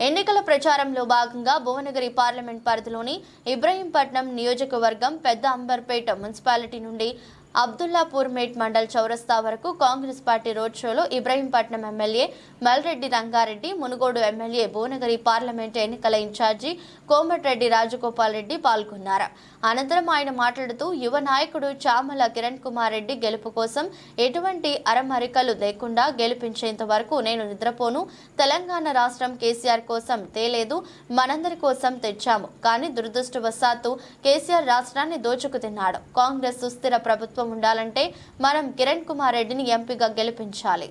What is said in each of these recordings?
ఎన్నికల ప్రచారంలో భాగంగా భువనగిరి పార్లమెంట్ పరిధిలోని ఇబ్రహీంపట్నం నియోజకవర్గం పెద్ద అంబర్పేట మున్సిపాలిటీ నుండి అబ్దుల్లాపూర్ మేట్ మండల్ చౌరస్తా వరకు కాంగ్రెస్ పార్టీ రోడ్ షోలో Ibrahimpatnam MLA Malreddy Rangareddy Munugode MLA Bhuvanagiri parliament ఎన్నికల ఇన్ఛార్జి కోమటిరెడ్డి రాజగోపాల్ రెడ్డి పాల్గొన్నారు. అనంతరం ఆయన మాట్లాడుతూ యువ నాయకుడు చామల కిరణ్ కుమార్ రెడ్డి గెలుపు కోసం ఎటువంటి అరమరికలు లేకుండా గెలిపించేంత వరకు నేను నిద్రపోను. తెలంగాణ రాష్ట్రం కేసీఆర్ కోసం తేలేదు మనందరి కోసం తెచ్చాము. కానీ దురదృష్టవశాత్తు కేసీఆర్ రాష్ట్రాన్ని దోచుకు తిన్నాడు కాంగ్రెస్ సుస్థిర ప్రభుత్వం ఉండాలంటే మనం కిరణ్ కుమార్ రెడ్డిని ఎంపీగా గెలిపించాలి.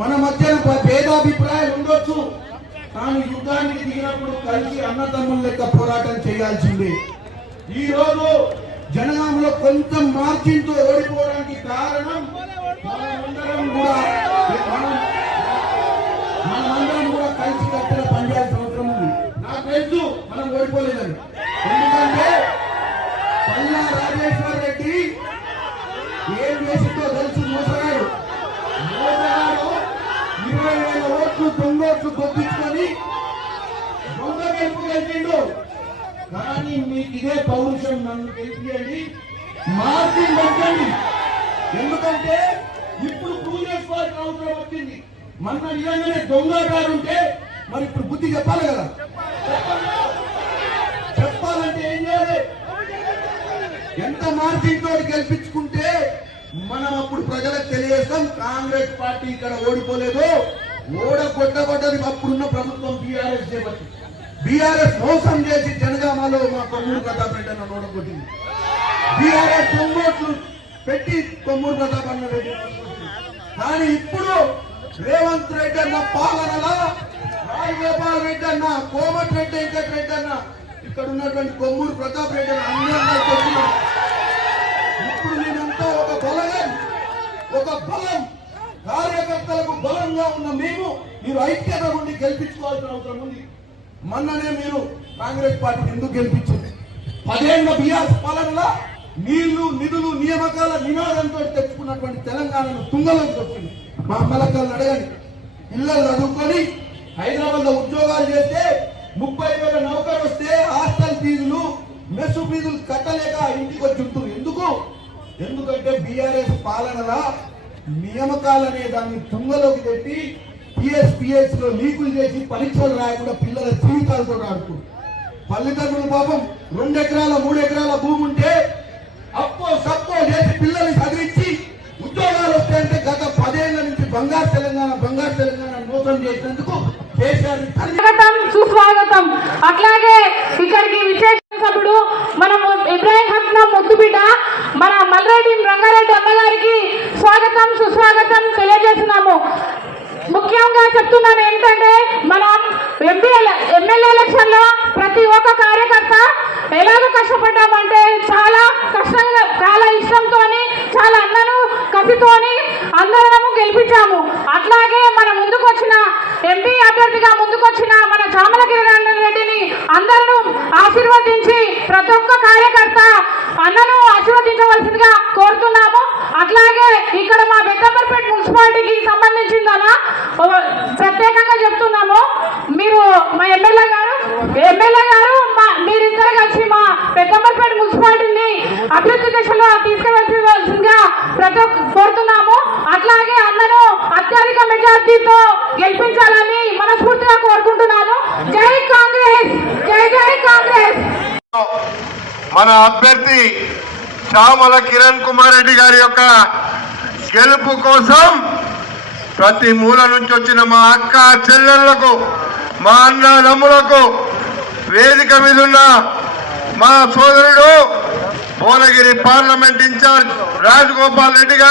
మన మధ్య భేదాభిప్రాయాలు ఉండొచ్చు. తాను యుద్ధానికి దిగినప్పుడు కలిసి అన్నదమ్ముల లెక్క పోరాటం చేయాల్సిందే. ఈ రోజు జనగాంలో కొంచెం మార్జిన్తో ఓడిపోవడానికి కారణం మనమందరం కూడా మనమందరం కూడా కలిసి కట్టిన పనిచేయాల్సిన అవసరం ఉంది. నాకు తెలుసు మనం ఓడిపోలేదని. రాజేశ్వర్ రెడ్డి. ఏం చేసిందో తెలుసు మోసగాడు. మోసగాడు ఇరవై వేల ఓట్లు దొంగోట్లు ఓట్లు దొంగ గెలుపు గెలిచిండు కానీ మీకు ఇదే పౌరుషం నన్ను గెలిపియండి. మార్చి పెట్టండి ఎందుకంటే ఇప్పుడు ప్రూవ్ చేసుకోవాల్సిన అవసరం వచ్చింది. మన నిజంగానే దొంగ గారు ఉంటే మరి ఇప్పుడు బుద్ధి చెప్పాలి కదా? ఎంత మార్జిన్ తోటి గెలిపించుకుంటే మనం అప్పుడు ప్రజలకు తెలియజేస్తాం కాంగ్రెస్ పార్టీ ఇక్కడ ఓడిపోలేదు. ఓడగొట్టబడ్డది అప్పుడున్న ప్రభుత్వం బీఆర్ఎస్ చేపట్టి బీఆర్ఎస్ మోసం చేసి జనగామలో మా కొమ్మూరు ప్రతాప్ రెడ్డి అన్న ఓడగొట్టింది బీఆర్ఎస్ తొమ్మిట్లు పెట్టి కొమ్మూరు ప్రతాప్ అన్న రెడ్డి కానీ ఇప్పుడు రేవంత్ రెడ్డి అన్న పాలనలో రాజగోపాల్ రెడ్డి అన్న కోమటి రెడ్డి వెంకట్ రెడ్డి అన్న ఇక్కడ ఉన్నటువంటి కొమ్మూరు ప్రతాప్ రెడ్డి అందరూ ఇప్పుడు నేనంతా ఒక బలగం ఒక బలం కార్యకర్తలకు బలంగా ఉన్న మేము మీరు ఐక్యత ఉండి గెలిపించుకోవాల్సిన అవసరం ఉంది. మొన్ననే మీరు కాంగ్రెస్ పార్టీని ఎందుకు గెలిపించింది? పదేళ్ళ బీఆర్ఎస్ పాలనలో నీళ్ళు నిధులు నియామకాల నినాదంతో తెచ్చుకున్నటువంటి తెలంగాణను తుంగలోకి వచ్చింది మా మలకల్ని అడగండి. పిల్లలు చదువుకొని హైదరాబాద్లో ఉద్యోగాలు చేస్తే ముప్పై వేల నౌకరు వస్తే హాస్టల్ ఫీజులు మెస్సు ఫీజులు కట్టలేక ఇంటికి వచ్చి ఉంటుంది ఎందుకు? ఎందుకంటే బీఆర్ఎస్ పాలనలా నియామకాలనే దాన్ని తుంగలోకి పెట్టి పిఎస్ పిఎస్లో లీకులు చేసి పరీక్షలు రాయకుండా పిల్లల జీవితాలతో ఆడుతుంది తల్లిదండ్రులు పాపం రెండు ఎకరాల మూడు ఎకరాల భూమి ఉంటే అప్పో సప్పో చేసి పిల్లల్ని చదివించి ఉద్యోగాలు వస్తాయంటే గత పదేళ్ళ నుంచి బంగారు తెలంగాణ బంగారు తెలంగాణ మోసం చేసినందుకు కేసీఆర్ అట్లాగే ఇక్కడికి గెలిపించాము అట్లాగే మన ముందుకొచ్చిన ఎంపీ అభ్యర్థిగా ముందుకొచ్చిన మన చామల కిరణ్ రెడ్డిని అందరూ ఆశీర్వదించి ప్రతి ఒక్క కార్యకర్త అన్నను ఆశీర్వదించవలసిందిగా కోరుతున్నాము. అట్లాగే ఇక్కడ మా పెద్దపర్పేట మున్సిపాలిటీకి సంబంధించిందన ప్రత్యేకంగా చెప్తున్నాము. మీరు మా ఎమ్మెల్యే గారు ఎమ్మెల్యే గారు మా మీరిద్దరు కలిసి మా పెద్దపర్పేట మున్సిపాలిటీని అభివృద్ధి దిశలో తీసుకువెళ్తుందిగా ప్రతి ఒక్క కోరుతున్నాము అట్లాగే అన్నను అత్యధిక మెజార్టీతో గెలిపించాలని మనస్ఫూర్తిగా కోరుకుంటున్నాను. జై కాంగ్రెస్! జై జై కాంగ్రెస్! మన అభ్యర్థి చామల కిరణ్ కుమార్ రెడ్డి గారి యొక్క గెలుపు కోసం ప్రతి మూల నుంచి వచ్చిన మా అక్క చెల్లెళ్ళకు మా అన్నదమ్ములకు వేదిక మీద ఉన్న మా సోదరుడు భువనగిరి పార్లమెంట్ ఇన్ఛార్జ్ రాజగోపాల్ రెడ్డి గారు